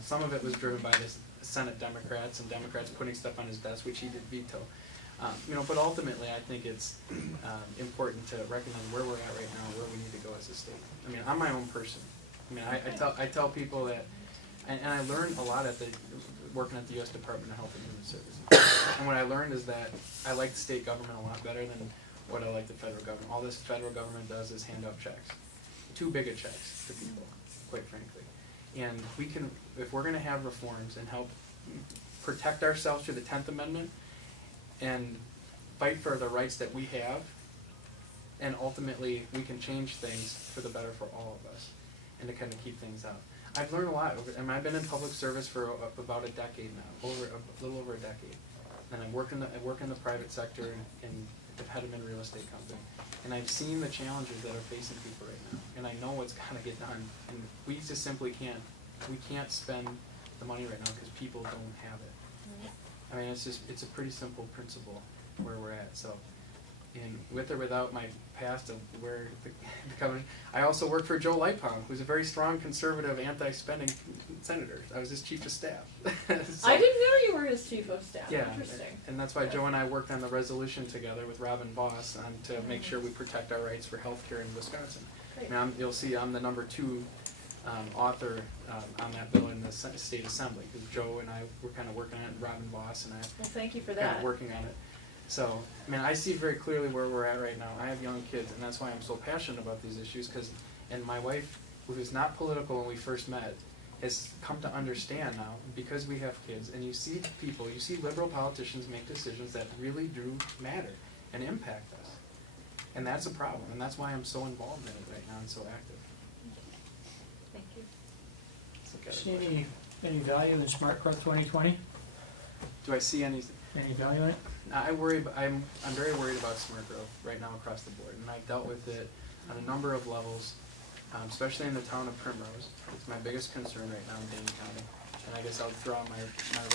Some of it was driven by the Senate Democrats and Democrats putting stuff on his desk, which he did veto. But ultimately, I think it's important to recognize where we're at right now, where we need to go as a state. I mean, I'm my own person. I mean, I tell people that, and I learned a lot working at the U.S. Department of Health and Human Services. And what I learned is that I like the state government a lot better than what I like the federal government. All this federal government does is hand out checks, too big of checks to people, quite frankly. And we can, if we're going to have reforms and help protect ourselves through the 10th Amendment and fight for the rights that we have, and ultimately we can change things for the better for all of us, and to kind of keep things out. I've learned a lot, and I've been in public service for about a decade now, a little over a decade. And I work in the private sector in the Hedman Real Estate Company, and I've seen the challenges that are facing people right now, and I know what's got to get done. And we just simply can't. We can't spend the money right now because people don't have it. I mean, it's a pretty simple principle where we're at. So, and with or without my past of where the government, I also worked for Joe Lightpalm, who's a very strong conservative, anti-spending senator. I was his chief of staff. So, I didn't know you were his chief of staff. yeah, Interesting. and that's why Joe and I worked on the resolution together with Robin Voss to make sure we protect our rights for healthcare in Wisconsin. Great. And you'll see I'm the number 2 author on that bill in the state assembly, because Joe and I were kind of working on it, and Robin Voss and I Well, thank you for kind that. of working on it. So, I mean, I see very clearly where we're at right now. I have young kids, and that's why I'm so passionate about these issues, and my wife, who was not political when we first met, has come to understand now, because we have kids, and you see liberal politicians make decisions that really do matter and impact us. And that's a problem, and that's why I'm so involved in it right now and so active. Thank you. Let's look at it. See any value in Smart Growth 2020? Do I see anything? Any value in it? I'm very worried about smart growth right now across the board, and I've dealt with it on a number of levels, especially in the town of Primrose. It's my biggest concern right now in Dane County, and I guess I'll throw out my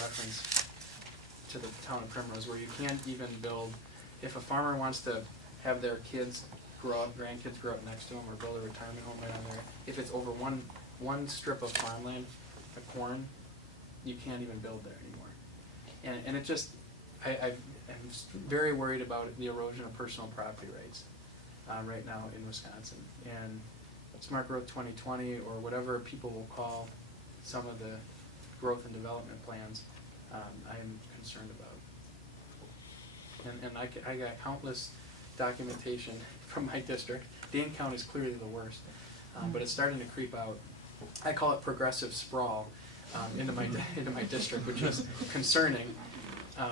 reference to the town of Primrose, where you can't even build, if a farmer wants to have their grandkids grow up next to them, or build a retirement home right on there, if it's over one strip of farmland, a corn, you can't even build there anymore. And it just, I'm very worried about the erosion of personal property rights right now in Wisconsin. And Smart Growth 2020, or whatever people will call some of the growth and development plans, I'm concerned about. And I got countless documentation from my district. Dane County is clearly the worst, but it's starting to creep out. I call it progressive sprawl into my district, which is concerning.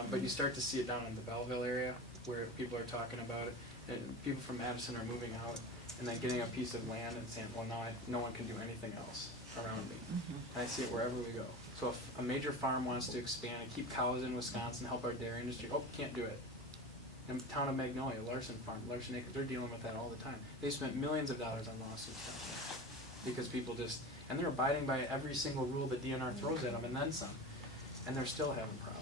But you start to see it down in the Belleville area, where people are talking about it, and people from Madison are moving out and then getting a piece of land and saying, well, now no one can do anything else around me. And I see it wherever we go. So if a major farm wants to expand and keep cows in Wisconsin, help our dairy industry, can't do it. In the town of Magnolia, Larson Farm, Larson Acres, they're dealing with that all the time. They spent millions of dollars on lawsuits down there because people and they're abiding by every single rule that DNR throws at them and then some, and they're still having problems.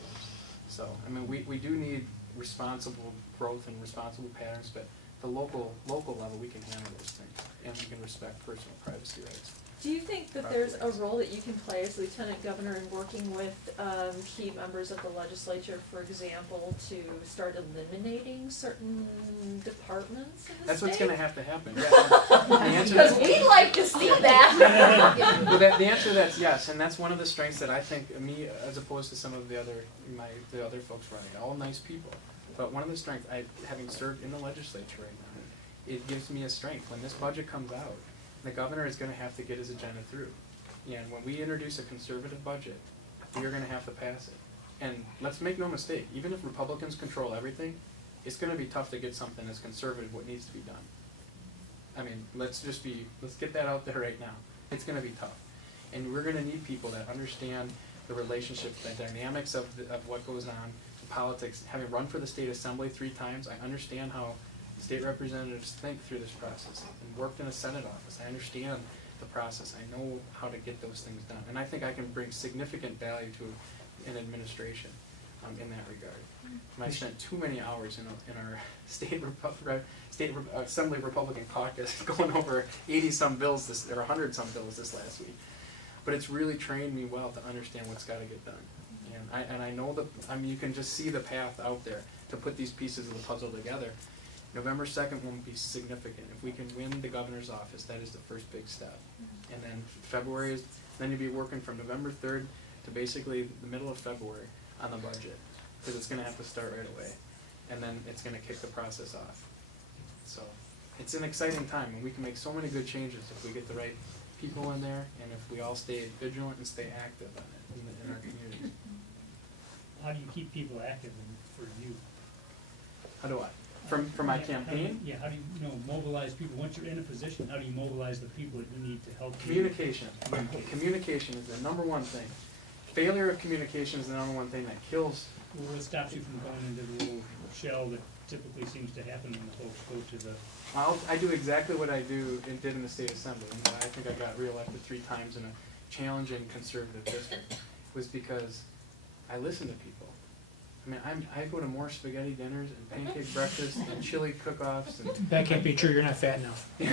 So, I mean, we do need responsible growth and responsible patterns, but the local level, we can handle those things, and we can respect personal privacy rights. Do you think that there's a role that you can play as lieutenant governor in working with key members of the legislature, for example, to start eliminating certain departments in the That's state? what's going to have to happen. Yeah. Because we'd like to see that. Well, the answer to that's yes, and that's one of the strengths that I think me, as opposed to some of the other folks running, all nice people. But one of the strengths, having served in the legislature right now, it gives me a strength. When this budget comes out, the governor is going to have to get his agenda through. And when we introduce a conservative budget, we are going to have to pass it. And let's make no mistake, even if Republicans control everything, it's going to be tough to get something that's conservative what needs to be done. I mean, let's get that out there right now. It's going to be tough. And we're going to need people that understand the relationship, the dynamics of what goes on, the politics. Having run for the state assembly 3 times, I understand how state representatives think through this process, and worked in a Senate office. I understand the process. I know how to get those things done, and I think I can bring significant value to an administration in that regard. And I spent too many hours in our state assembly Republican caucus going over 80-some bills or 100-some bills this last week. but it's really trained me well to understand what's gotta get done. And I know you can just see the path out there to put these pieces of the puzzle together. November 2nd won't be significant. If we can win the governor's office, that is the first big step. And then February is, then you'll be working from November 3rd to basically the middle of February on the budget, because it's gonna have to start right away. And then it's gonna kick the process off. So, it's an exciting time, and we can make so many good changes if we get the right people in there, and if we all stay vigilant and stay active on it in our communities. How do you keep people active for you? How do I? For my Yeah, how do you- campaign? Yeah, how do you, mobilize people, once you're in a position, how do you mobilize the people that you need to help you? Communication. Communication is the number one thing. Failure of communication is the number one thing that kills. Well, what stops you from going into the little shell that typically seems to happen when the folks go to the, I do exactly what I did in the state assembly, and I think I got reelected 3 times in a challenging conservative district, was because I listen to people. I mean, I go to more spaghetti dinners and pancake breakfasts and chili cook-offs and That can't be true, you're not fat enough. trust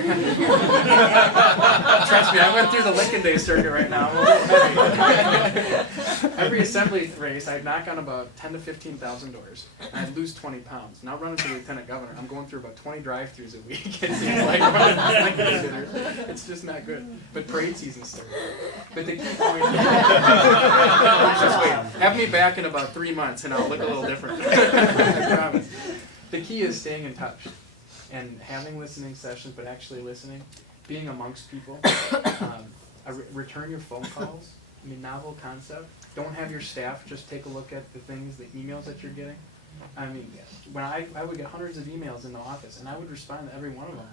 me, I went through the Lincoln Day circuit right now. I'm a little heavy. Every assembly race, I'd knock on about 10 to 15,000 doors, and I'd lose 20 pounds. Now running for lieutenant governor, I'm going through about 20 drive-throughs a week. It seems like running Lincoln Day dinners. It's just not good. But parade season started. But the key point is, just wait. Have me back in about 3 months, and I'll look a little different. I promise. The key is staying in touch and having listening sessions, but actually listening, being amongst people. Return your phone calls. I mean, novel concept. Don't have your staff just take a look at the things, the emails that you're getting. I mean, when I would get hundreds of emails in the office, and I would respond to every one of them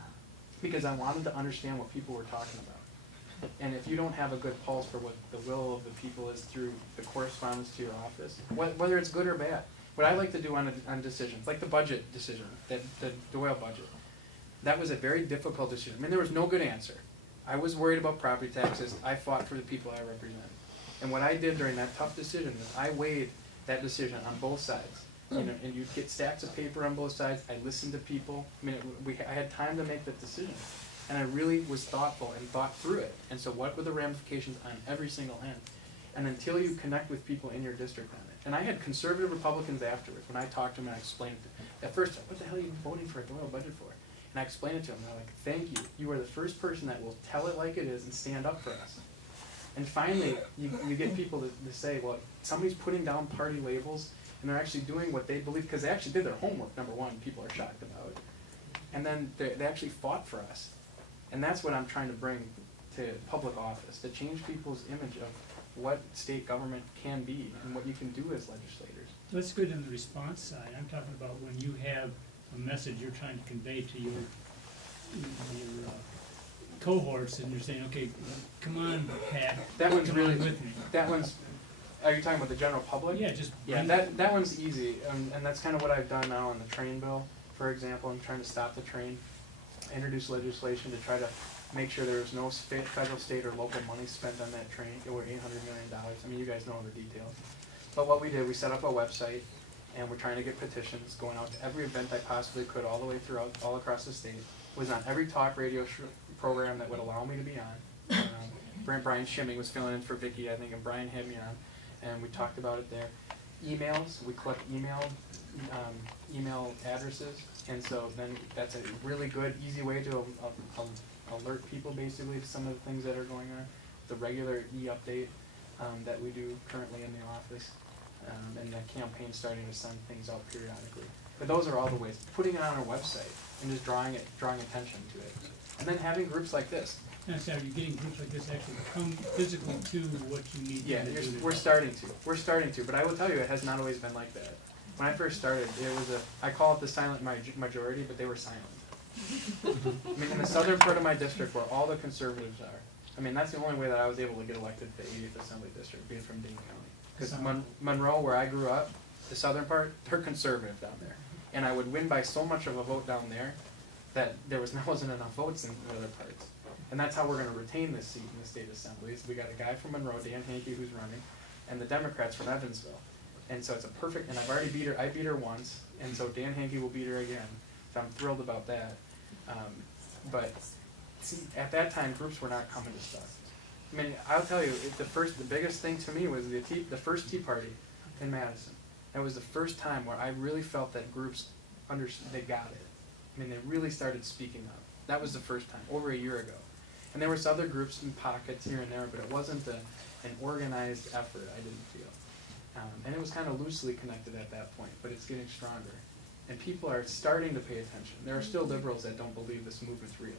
because I wanted to understand what people were talking about. And if you don't have a good pulse for what the will of the people is through the correspondence to your office, whether it's good or bad, what I like to do on decisions, like the budget decision, the Doyle budget, that was a very difficult decision. I mean, there was no good answer. I was worried about property taxes. I fought for the people I represent. And what I did during that tough decision was I weighed that decision on both sides. And you'd get stacks of paper on both sides. I listened to people. I mean, I had time to make that decision. And I really was thoughtful and thought through it. And so what were the ramifications on every single end? And until you connect with people in your district on it. And I had conservative Republicans afterwards when I talked to them and I explained it. At first, what the hell are you voting for a Doyle budget for? And I explained it to them. They're like, thank you. You are the first person that will tell it like it is and stand up for us. And finally, you get people to say, well, somebody's putting down party labels and they're actually doing what they believe, because they actually did their homework, number one, people are shocked about it. And then they actually fought for us. And that's what I'm trying to bring to public office, to change people's image of what state government can be and what you can do as legislators. that's good in the response side. I'm talking about when you have a message you're trying to convey to your cohorts, and you're saying, okay, come on, Pat, That one's come really, on with me. are you talking about the general public? Yeah, just Yeah, bring- that one's easy, and that's kind of what I've done now in the train bill, for example. I'm trying to stop the train, introduce legislation to try to make sure there was no federal, state, or local money spent on that train. It were $800 million. I mean, you guys know the details. But what we did, we set up a website, and we're trying to get petitions going out to every event I possibly could, all the way throughout, all across the state. Was on every talk radio program that would allow me to be on. Brian Schimming was filling in for Vicky, I think, and Brian had me on, and we talked about it there. Emails, we collect email addresses, and so then that's a really good, easy way to alert people basically to some of the things that are going on. The regular e-update that we do currently in the office, and the campaign starting to send things out periodically. But those are all the ways. Putting it on our website and just drawing attention to it, and then having groups like this. Now, so are you getting groups like this actually come physically to what you need Yeah, them to do? we're starting to, but I will tell you, it has not always been like that. When I first started, it was I call it the silent majority, but they were silent. I mean, in the southern part of my district, where all the conservatives are, I mean, that's the only way that I was able to get elected to the 80th Assembly District, being from Dane County. Because Monroe, where I grew up, the southern part, they're conservative down there. And I would win by so much of a vote down there that there wasn't enough votes in the other parts. And that's how we're going to retain this seat in the state assemblies. We got a guy from Monroe, Dan Hankey, who's running, and the Democrats from Evansville. And so it's a perfect, and I've already beat her, I beat her once, and so Dan Hankey will beat her again. So I'm thrilled about that. But see, at that time, groups were not coming to stuff. I mean, I'll tell you, the biggest thing to me was the first Tea Party in Madison. That was the first time where I really felt that groups they got it. I mean, they really started speaking up. That was the first time, over a year ago. And there was other groups in pockets here and there, but it wasn't an organized effort, I didn't feel. And it was kind of loosely connected at that point, but it's getting stronger. And people are starting to pay attention. There are still liberals that don't believe this movement's real.